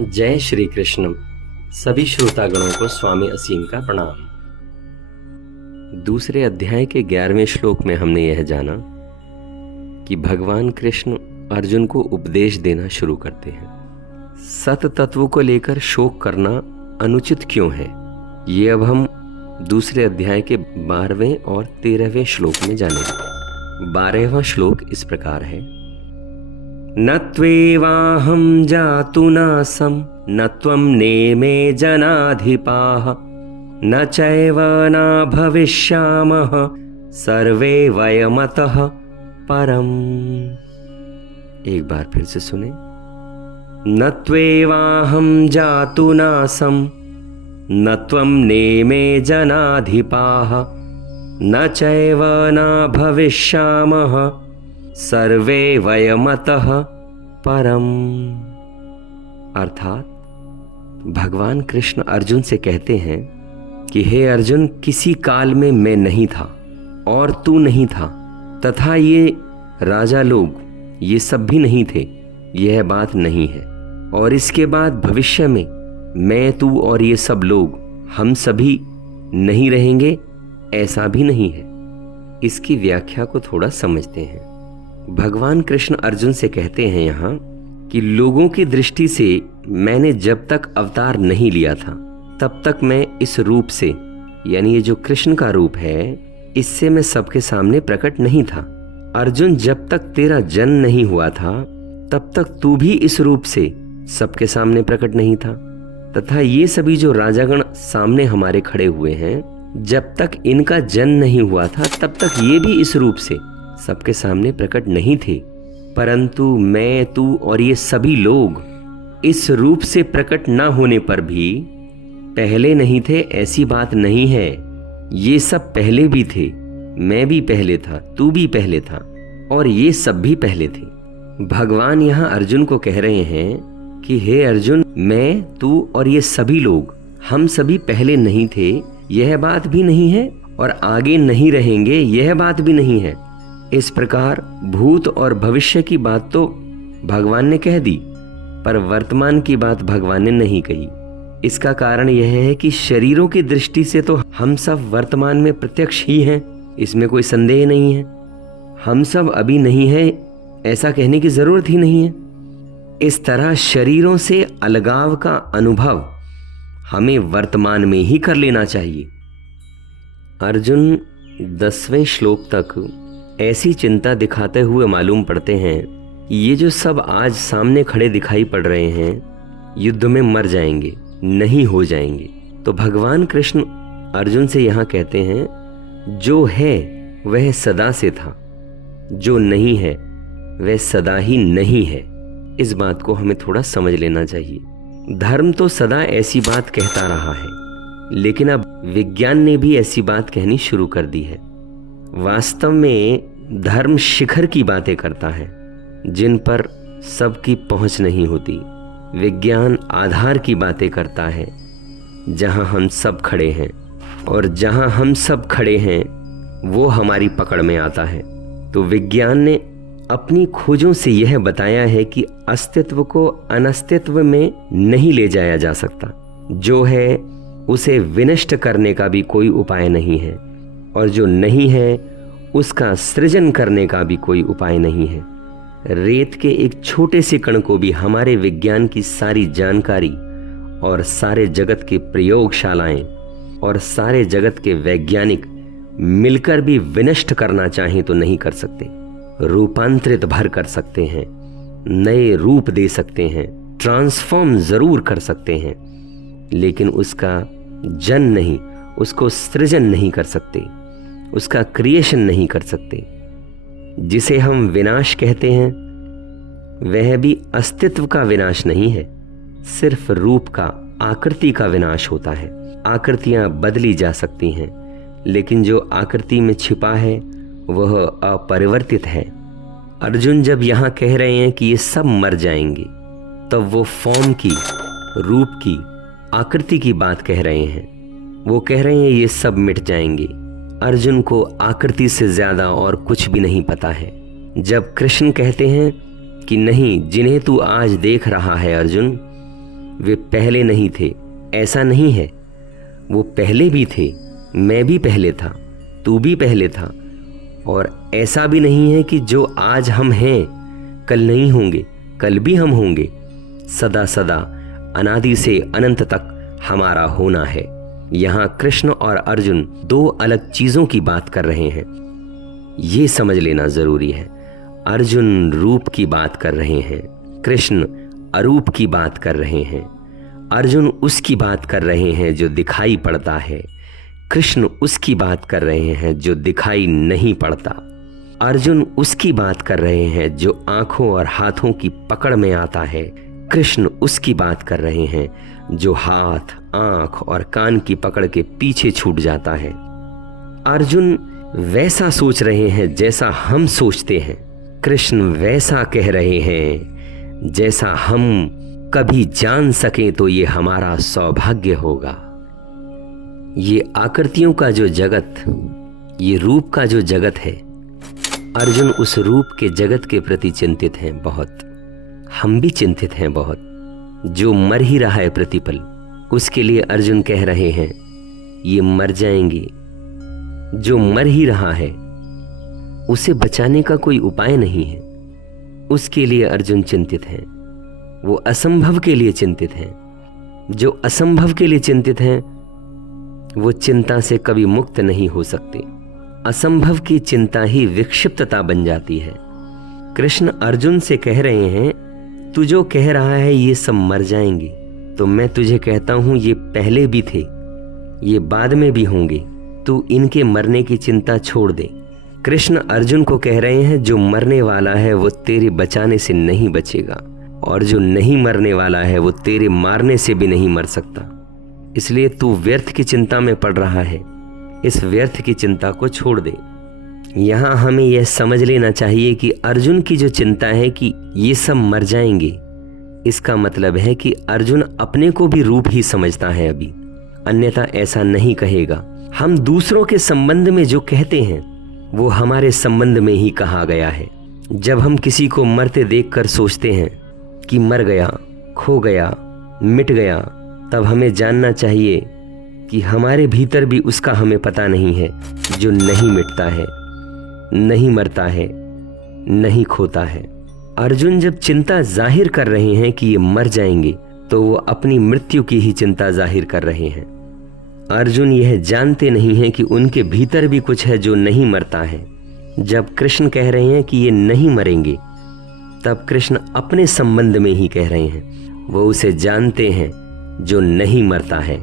जय श्री कृष्ण। सभी श्रोतागणों को स्वामी असीम का प्रणाम। दूसरे अध्याय के 11वें श्लोक में हमने यह जाना कि भगवान कृष्ण अर्जुन को उपदेश देना शुरू करते हैं। सत तत्व को लेकर शोक करना अनुचित क्यों है, ये अब हम दूसरे अध्याय के 12वें और 13वें श्लोक में जानेंगे। 12वां श्लोक इस प्रकार है। न त्वेवाहं जातु नासं न त्वं नेमे जनाधिपाः न चैव न भविष्यामः सर्वे वयमतः परम्। एक बार फिर से सुने। न त्वेवाहं जातु नासं न त्वं नेमे जनाधिपाः न चैव न भविष्यामः सर्वे वयमतः परम। अर्थात भगवान कृष्ण अर्जुन से कहते हैं कि हे अर्जुन, किसी काल में मैं नहीं था और तू नहीं था, तथा ये राजा लोग ये सब भी नहीं थे, यह बात नहीं है। और इसके बाद भविष्य में मैं, तू और ये सब लोग हम सभी नहीं रहेंगे, ऐसा भी नहीं है। इसकी व्याख्या को थोड़ा समझते हैं। भगवान कृष्ण अर्जुन से कहते हैं यहाँ कि लोगों की दृष्टि से मैंने जब तक अवतार नहीं लिया था तब तक मैं इस रूप से, यानी ये जो कृष्ण का रूप है, इससे मैं सबके सामने प्रकट नहीं था। अर्जुन, जब तक तेरा जन्म नहीं हुआ था तब तक तू भी इस रूप से सबके सामने प्रकट नहीं था, तथा ये सभी जो राजागण सामने हमारे खड़े हुए हैं, जब तक इनका जन्म नहीं हुआ था तब तक ये भी इस रूप से सबके सामने प्रकट नहीं थे। परंतु मैं, तू और ये सभी लोग इस रूप से प्रकट न होने पर भी पहले नहीं थे, ऐसी बात नहीं है। ये सब पहले भी थे, मैं भी पहले था, तू भी पहले था और ये सब भी पहले थे। भगवान यहाँ अर्जुन को कह रहे हैं कि हे अर्जुन, मैं, तू और ये सभी लोग हम सभी पहले नहीं थे, यह बात भी नहीं है, और आगे नहीं रहेंगे, यह बात भी नहीं है। इस प्रकार भूत और भविष्य की बात तो भगवान ने कह दी, पर वर्तमान की बात भगवान ने नहीं कही। इसका कारण यह है कि शरीरों की दृष्टि से तो हम सब वर्तमान में प्रत्यक्ष ही हैं, इसमें कोई संदेह नहीं है। हम सब अभी नहीं है, ऐसा कहने की जरूरत ही नहीं है। इस तरह शरीरों से अलगाव का अनुभव हमें वर्तमान में ही कर लेना चाहिए। अर्जुन 10वें श्लोक तक ऐसी चिंता दिखाते हुए मालूम पड़ते हैं कि ये जो सब आज सामने खड़े दिखाई पड़ रहे हैं, युद्ध में मर जाएंगे, नहीं हो जाएंगे। तो भगवान कृष्ण अर्जुन से यहाँ कहते हैं, जो है वह सदा से था, जो नहीं है वह सदा ही नहीं है। इस बात को हमें थोड़ा समझ लेना चाहिए। धर्म तो सदा ऐसी बात कहता रहा है, लेकिन अब विज्ञान ने भी ऐसी बात कहनी शुरू कर दी है। वास्तव में धर्म शिखर की बातें करता है जिन पर सबकी पहुंच नहीं होती। विज्ञान आधार की बातें करता है जहां हम सब खड़े हैं, और जहां हम सब खड़े हैं वो हमारी पकड़ में आता है। तो विज्ञान ने अपनी खोजों से यह बताया है कि अस्तित्व को अनस्तित्व में नहीं ले जाया जा सकता। जो है उसे विनष्ट करने का भी कोई उपाय नहीं है, और जो नहीं है उसका सृजन करने का भी कोई उपाय नहीं है। रेत के एक छोटे से कण को भी हमारे विज्ञान की सारी जानकारी और सारे जगत की प्रयोगशालाएं और सारे जगत के वैज्ञानिक मिलकर भी विनष्ट करना चाहें तो नहीं कर सकते। रूपांतरित भर कर सकते हैं, नए रूप दे सकते हैं, ट्रांसफॉर्म जरूर कर सकते हैं, लेकिन उसका जन नहीं, उसको सृजन नहीं कर सकते, उसका क्रिएशन नहीं कर सकते। जिसे हम विनाश कहते हैं वह भी अस्तित्व का विनाश नहीं है, सिर्फ रूप का, आकृति का विनाश होता है। आकृतियां बदली जा सकती हैं, लेकिन जो आकृति में छिपा है वह अपरिवर्तित है। अर्जुन जब यहाँ कह रहे हैं कि ये सब मर जाएंगे, तब वो फॉर्म की, रूप की, आकृति की बात कह रहे हैं। वो कह रहे हैं ये सब मिट जाएंगे। अर्जुन को आकृति से ज्यादा और कुछ भी नहीं पता है। जब कृष्ण कहते हैं कि नहीं, जिन्हें तू आज देख रहा है अर्जुन, वे पहले नहीं थे, ऐसा नहीं है। वो पहले भी थे, मैं भी पहले था, तू भी पहले था। और ऐसा भी नहीं है कि जो आज हम हैं कल नहीं होंगे, कल भी हम होंगे। सदा सदा अनादि से अनंत तक हमारा होना है। यहाँ कृष्ण और अर्जुन दो अलग चीजों की बात कर रहे हैं, ये समझ लेना जरूरी है। अर्जुन रूप की बात कर रहे हैं, कृष्ण अरूप की बात कर रहे हैं। अर्जुन उसकी बात कर रहे हैं जो दिखाई पड़ता है, कृष्ण उसकी बात कर रहे हैं जो दिखाई नहीं पड़ता। अर्जुन उसकी बात कर रहे हैं जो आंखों और हाथों की पकड़ में आता है, कृष्ण उसकी बात कर रहे हैं जो हाथ, आंख और कान की पकड़ के पीछे छूट जाता है। अर्जुन वैसा सोच रहे हैं जैसा हम सोचते हैं, कृष्ण वैसा कह रहे हैं जैसा हम कभी जान सकें तो ये हमारा सौभाग्य होगा। ये आकृतियों का जो जगत, ये रूप का जो जगत है, अर्जुन उस रूप के जगत के प्रति चिंतित हैं बहुत। हम भी चिंतित हैं बहुत। जो मर ही रहा है प्रतिपल, उसके लिए अर्जुन कह रहे हैं ये मर जाएंगे। जो मर ही रहा है उसे बचाने का कोई उपाय नहीं है, उसके लिए अर्जुन चिंतित हैं। वो असंभव के लिए चिंतित हैं। जो असंभव के लिए चिंतित हैं वो चिंता से कभी मुक्त नहीं हो सकते। असंभव की चिंता ही विक्षिप्तता बन जाती है। कृष्ण अर्जुन से कह रहे हैं तू जो कह रहा है ये सब मर जाएंगे, तो मैं तुझे कहता हूं ये पहले भी थे, ये बाद में भी होंगे। तू इनके मरने की चिंता छोड़ दे। कृष्ण अर्जुन को कह रहे हैं जो मरने वाला है वो तेरे बचाने से नहीं बचेगा, और जो नहीं मरने वाला है वो तेरे मारने से भी नहीं मर सकता। इसलिए तू व्यर्थ की चिंता में पड़ रहा है, इस व्यर्थ की चिंता को छोड़ दे। यहाँ हमें यह समझ लेना चाहिए कि अर्जुन की जो चिंता है कि ये सब मर जाएंगे, इसका मतलब है कि अर्जुन अपने को भी रूप ही समझता है अभी, अन्यथा ऐसा नहीं कहेगा। हम दूसरों के संबंध में जो कहते हैं वो हमारे संबंध में ही कहा गया है। जब हम किसी को मरते देखकर सोचते हैं कि मर गया, खो गया, मिट गया, तब हमें जानना चाहिए कि हमारे भीतर भी उसका हमें पता नहीं है, जो नहीं मिटता है, नहीं मरता है, नहीं खोता है। अर्जुन जब चिंता जाहिर कर रहे हैं कि ये मर जाएंगे, तो वो अपनी मृत्यु की ही चिंता जाहिर कर रहे हैं। अर्जुन यह जानते नहीं हैं कि उनके भीतर भी कुछ है जो नहीं मरता है। जब कृष्ण कह रहे हैं कि ये नहीं मरेंगे, तब कृष्ण अपने संबंध में ही कह रहे हैं। वो उसे जानते हैं जो नहीं मरता है।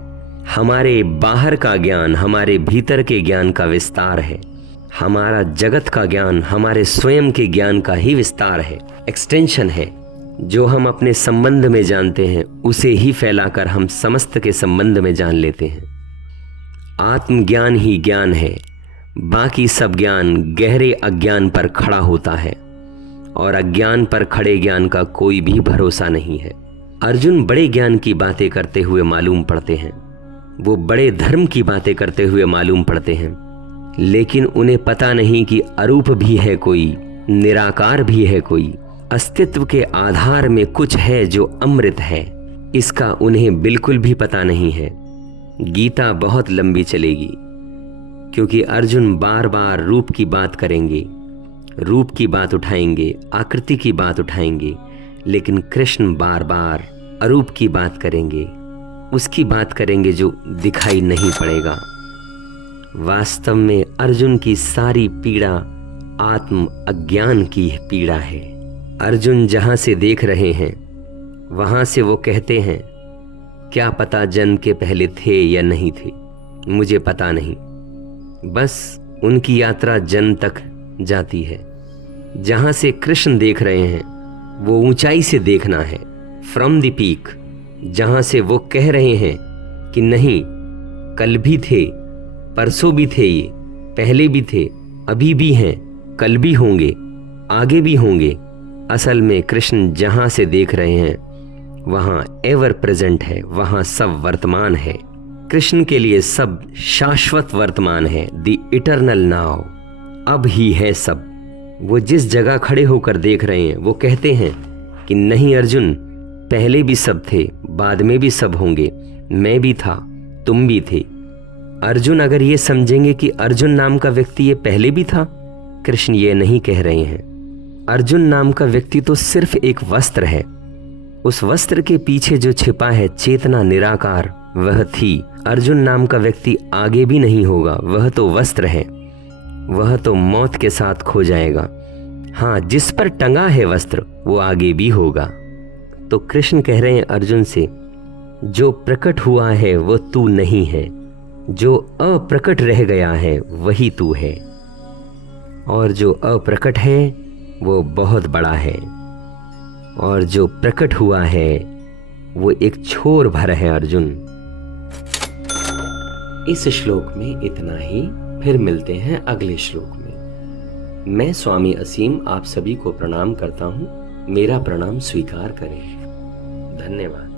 हमारे बाहर का ज्ञान हमारे भीतर के ज्ञान का विस्तार है। हमारा जगत का ज्ञान हमारे स्वयं के ज्ञान का ही विस्तार है, एक्सटेंशन है। जो हम अपने संबंध में जानते हैं उसे ही फैलाकर हम समस्त के संबंध में जान लेते हैं। आत्मज्ञान ही ज्ञान है, बाकी सब ज्ञान गहरे अज्ञान पर खड़ा होता है, और अज्ञान पर खड़े ज्ञान का कोई भी भरोसा नहीं है। अर्जुन बड़े ज्ञान की बातें करते हुए मालूम पड़ते हैं, वो बड़े धर्म की बातें करते हुए मालूम पड़ते हैं, लेकिन उन्हें पता नहीं कि अरूप भी है कोई, निराकार भी है कोई, अस्तित्व के आधार में कुछ है जो अमृत है। इसका उन्हें बिल्कुल भी पता नहीं है। गीता बहुत लंबी चलेगी, क्योंकि अर्जुन बार बार रूप की बात करेंगे, रूप की बात उठाएंगे, आकृति की बात उठाएंगे, लेकिन कृष्ण बार बार अरूप की बात करेंगे, उसकी बात करेंगे जो दिखाई नहीं पड़ेगा। वास्तव में अर्जुन की सारी पीड़ा आत्म अज्ञान की पीड़ा है। अर्जुन जहां से देख रहे हैं वहां से वो कहते हैं क्या पता जन्म के पहले थे या नहीं थे, मुझे पता नहीं। बस उनकी यात्रा जन्म तक जाती है। जहां से कृष्ण देख रहे हैं वो ऊंचाई से देखना है, फ्रॉम द पीक। जहां से वो कह रहे हैं कि नहीं, कल भी थे, परसों भी थे, ये पहले भी थे, अभी भी हैं, कल भी होंगे, आगे भी होंगे। असल में कृष्ण जहां से देख रहे हैं वहां एवर प्रेजेंट है, वहां सब वर्तमान है। कृष्ण के लिए सब शाश्वत वर्तमान है, द इटर्नल नाउ, अब ही है सब। वो जिस जगह खड़े होकर देख रहे हैं वो कहते हैं कि नहीं अर्जुन, पहले भी सब थे, बाद में भी सब होंगे, मैं भी था, तुम भी थे। अर्जुन अगर ये समझेंगे कि अर्जुन नाम का व्यक्ति ये पहले भी था, कृष्ण ये नहीं कह रहे हैं। अर्जुन नाम का व्यक्ति तो सिर्फ एक वस्त्र है। उस वस्त्र के पीछे जो छिपा है चेतना निराकार, वह थी। अर्जुन नाम का व्यक्ति आगे भी नहीं होगा, वह तो वस्त्र है, वह तो मौत के साथ खो जाएगा। हाँ, जिस पर टंगा है वस्त्र वो आगे भी होगा। तो कृष्ण कह रहे हैं अर्जुन से, जो प्रकट हुआ है वो तू नहीं है, जो अप्रकट रह गया है वही तू है, और जो अप्रकट है वो बहुत बड़ा है, और जो प्रकट हुआ है वो एक छोर भर है। अर्जुन, इस श्लोक में इतना ही, फिर मिलते हैं अगले श्लोक में। मैं स्वामी असीम आप सभी को प्रणाम करता हूं, मेरा प्रणाम स्वीकार करें। धन्यवाद।